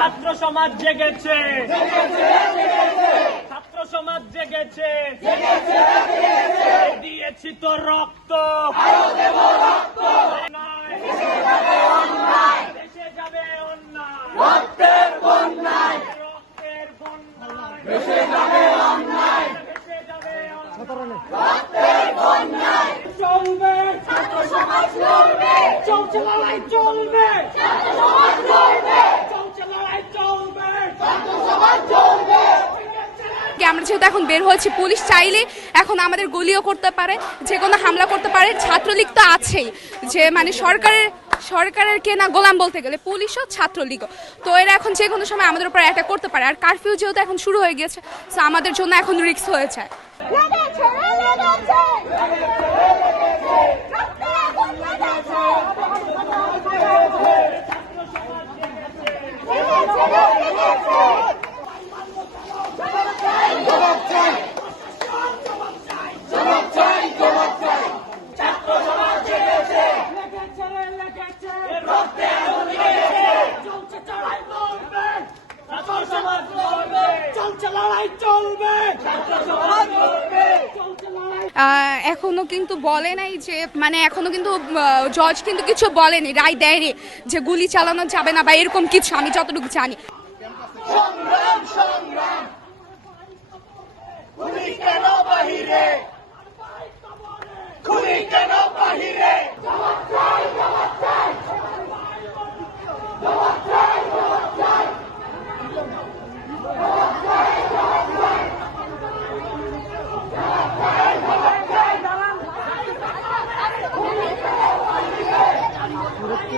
ছাত্র সমাজ জেগেছে। ছাত্র সমাজ জেগেছে। দিয়েছি তো রক্ত। নয়। দেশে যাবে অন্যায়। রক্তের বন্যায়। রক্তের বন্যায়। ভেসে যাবে অন্যায়। ভেসে যাবে চলবে। ছাত্র সমাজ লড়বে চলছে লড়াই চলবে। ছাত্র সমাজ লড়বে চলছে লড়াই চলবে ছাত্র সমাজ চলবে কি আমরা যেহেতু এখন বের হয়েছি, পুলিশ চাইলে এখন আমাদের গুলিও করতে পারে, যে কোনো হামলা করতে পারে। ছাত্রলীগ তো আছেই। যে মানে সরকারের সরকারের কেনা গোলাম বলতে গেলে পুলিশও ছাত্রলীগও। তো এরা এখন যে কোনো সময় আমাদের উপর অ্যাটাক করতে পারে। আর কারফিউ যেহেতু এখন শুরু হয়ে গিয়েছে তো আমাদের জন্য এখন রিস্ক হয়ে যায় লেগেছে রে লেগেছে রক্তে আগুন লেগেছে লেগেছে রে লেগেছে লেগেছে রে লেগেছে রক্তে আগুন লেগেছে চলছে চড়াই চলবে ছাত্র সমাজ লড়বে চলছে লড়াই চলবে ছাত্র সমাজ লড়বে চলছে লড়াই আহ, এখনও কিন্তু বলে নাই যে মানে এখনও কিন্তু জজ কিন্তু কিছু বলেনি, রায় দেয়নি যে গুলি চালানো যাবে না বা এরকম কিছু, আমি যতটুকু জানি। সংগ্রাম সংগ্রাম। Thank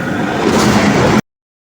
you.